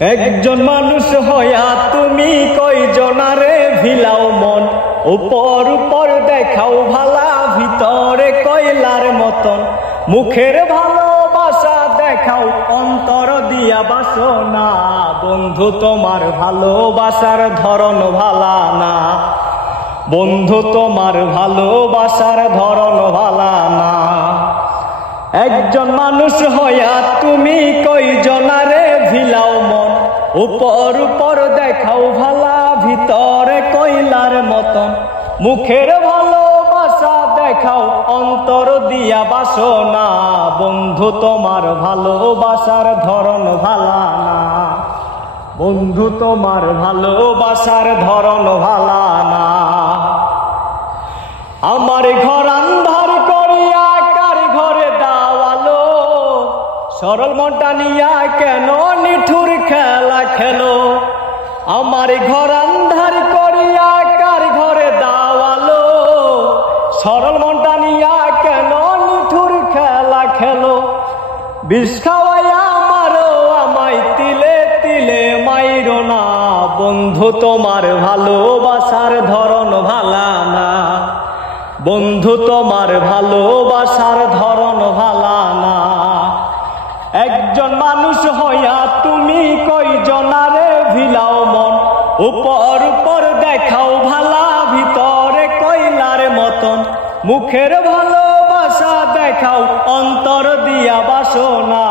একজন মানুষ হইয়া তুমি কয়জনারে ভিলাও মন, উপর উপর দেখাও ভালা, ভিতরে কয়লার মতন। মুখের ভালোবাসা দেখাও, অন্তর দিয়া বাসো না। বন্ধু তোমার ভালোবাসার ধরন ভালা না, বন্ধু তোমার ভালোবাসার ধরন ভালা না। একজন মানুষ হইয়া তুমি কয়জনারে ভিলাও মন, উপর উপর দেখাও ভালা, ভিতরে কয়লার মতন। মুখের ভালোবাসা দেখাও, অন্তর দিয়া বাসো না। বন্ধু তোমার ভালোবাসার ধরন ভালা না, বন্ধু তোমার ভালোবাসার ধরন ভালা না। আমার ঘর আন্ধার করিয়া কার ঘরে দাওয়ালো, সরল মনটা নিয়া কেন নিঠুর খেলা খেলো। আমার ঘর আন্ধার করিয়া কার ঘরে দাওয়ালো, সরল মনটা নিয়া কেন নিঠুর খেলা খেলো। বিষ খাওয়াইয়া মারো আমায় তিলে তিলে মাইরো না। বন্ধু তোমার ভালোবাসার ধরন ভালা না, বন্ধু তোমার ভালোবাসার ধরন ভালা না। একজন মানুষ হইয়া তুমি কয়জনারে ভিলাও মন, উপর উপর দেখাও ভালা, ভিতরে কয়লার মতন। মুখের ভালোবাসা দেখাও, অন্তর দিয়া বাসো না।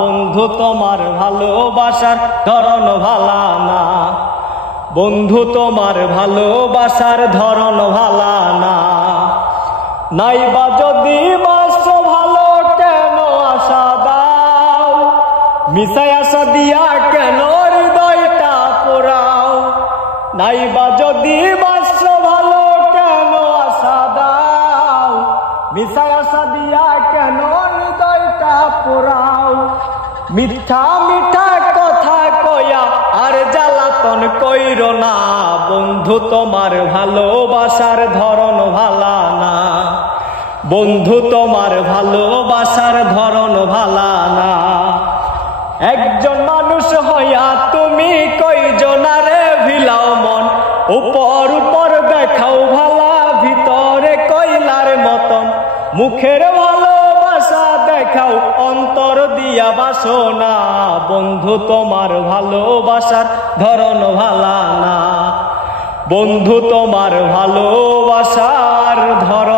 বন্ধু তোমার ভালোবাসার ধরন ভালা না, বন্ধু তোমার ভালোবাসার ধরন ভালা না। নাইবা যদি বাসো ভালো কেন আশা দাও, মিশাই আশা দিয়া কেন হৃদয়টা পোড়াও। নাইবা যদি বাসো ভালো কেন আশা দাও, মিশাই আশা দিয়া কেন হৃদয়টা পোড়াও। মিথ্যা মিঠা কথা কয়া আর জ্বালাতন কইরো না। বন্ধু তোমার ভালোবাসার ধরন ভালা না, বন্ধু তোমার ভালোবাসার ধরন ভালা না। একজন মানুষ হইয়া তুমি কয়জনারে ভিলাও মন, উপর উপর দেখাও ভালা, ভিতরে কয়লার মতন। মুখের ভালোবাসা দেখাও, অন্তর দিয়া বাসো না। বন্ধু তোমার ভালোবাসার ধরন ভালা না, বন্ধু তোমার ভালোবাসার ধরন